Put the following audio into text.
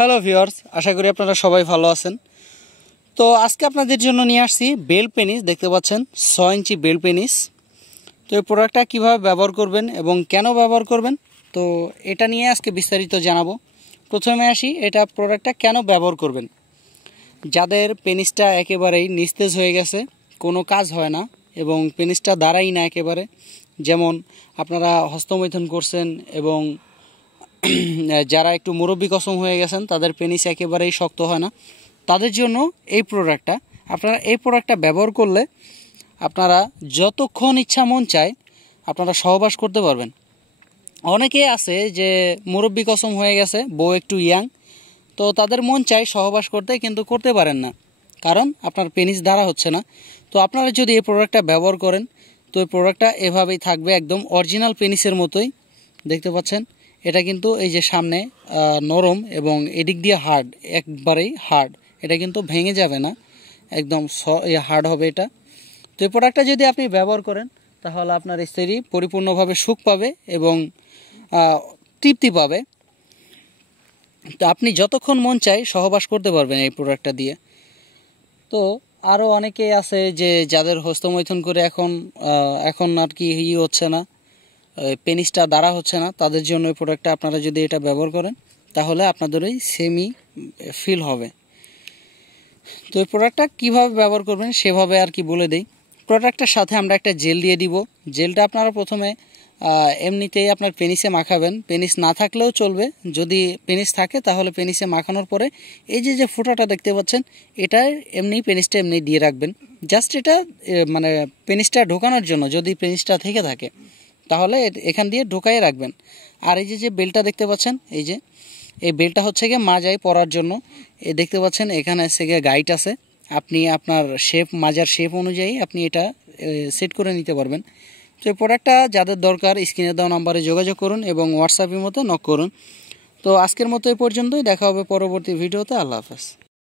Hello viewers, আশা করি আপনারা সবাই ভালো আছেন। তো আজকে আপনাদের জন্য নিয়ে আসছি বেল পেনিস। দেখতে পাচ্ছেন 6 ইঞ্চি বেল পেনিস। তো এই প্রোডাক্টটা কীভাবে ব্যবহার করবেন এবং কেন ব্যবহার করবেন, তো এটা নিয়ে আজকে বিস্তারিত জানাবো। প্রথমে আসি, এটা প্রোডাক্টটা কেন ব্যবহার করবেন। যাদের পেনিসটা একেবারেই নিস্তেজ হয়ে গেছে, কোনো কাজ হয় না এবং পেনিসটা দাঁড়াই না একেবারে, যেমন আপনারা হস্তমৈথুন করছেন এবং যারা একটু মুরব্বি কসম হয়ে গেছেন, তাদের পেনিস একেবারেই শক্ত হয় না, তাদের জন্য এই প্রোডাক্টটা। আপনারা এই প্রোডাক্টটা ব্যবহার করলে আপনারা যতক্ষণ ইচ্ছা মন চায় আপনারা সহবাস করতে পারবেন। অনেকেই আছে যে মুরব্বি কসম হয়ে গেছে, বউ একটু ইয়াং, তো তাদের মন চায় সহবাস করতে, কিন্তু করতে পারেন না, কারণ আপনার পেনিস দ্বারা হচ্ছে না। তো আপনারা যদি এই প্রোডাক্টটা ব্যবহার করেন, তো এই প্রোডাক্টটা এভাবেই থাকবে, একদম অরিজিনাল পেনিসের মতোই। দেখতে পাচ্ছেন এটা কিন্তু এই যে সামনে নরম এবং এদিক দিয়ে হার্ড, একবারেই হার্ড। এটা কিন্তু ভেঙে যাবে না, একদম হার্ড হবে এটা। তো এই প্রোডাক্টটা যদি আপনি ব্যবহার করেন, তাহলে আপনার স্ত্রী পরিপূর্ণভাবে সুখ পাবে এবং তৃপ্তি পাবে। তো আপনি যতক্ষণ মন চায় সহবাস করতে পারবেন এই প্রোডাক্টটা দিয়ে। তো আরও অনেকেই আছে যে যাদের হস্তমৈথুন করে এখন আর কি হচ্ছে না, পেনিসটা দ্বারা হচ্ছে না, তাদের জন্য এই প্রোডাক্টটা আপনারা যদি এটা ব্যবহার করেন, তাহলে আপনাদের ওই সেমই ফিল হবে। তো এই প্রোডাক্টটা কীভাবে ব্যবহার করবেন সেভাবে আর কি বলে দেই। প্রোডাক্টটার সাথে আমরা একটা জেল দিয়ে দিব। জেলটা আপনারা প্রথমে এমনিতেই আপনার পেনিসে মাখাবেন, পেনিস না থাকলেও চলবে। যদি পেনিস থাকে তাহলে পেনিসে মাখানোর পরে এই যে ফোঁটাটা দেখতে পাচ্ছেন, এটা পেনিসটা এমনি দিয়ে রাখবেন। জাস্ট এটা মানে পেনিসটা ঢোকানোর জন্য, যদি পেনিসটা থেকে থাকে তাহলে এখান দিয়ে ঢোকাই রাখবেন। আর এই যে বেলটা দেখতে পাচ্ছেন, এই বেলটা হচ্ছে গিয়ে মাজায় পরার জন্য। দেখতে পাচ্ছেন এখানে হচ্ছে গিয়ে গাইড আছে, আপনি আপনার মাজার শেপ অনুযায়ী আপনি এটা সেট করে নিতে পারবেন। তো এই প্রোডাক্টটা যাদের দরকার, স্ক্রিনে দেওয়া নাম্বারে যোগাযোগ করুন এবং হোয়াটসঅ্যাপের মতো নক করুন। তো আজকের মতো এই পর্যন্তই, দেখা হবে পরবর্তী ভিডিওতে। আল্লাহ হাফেজ।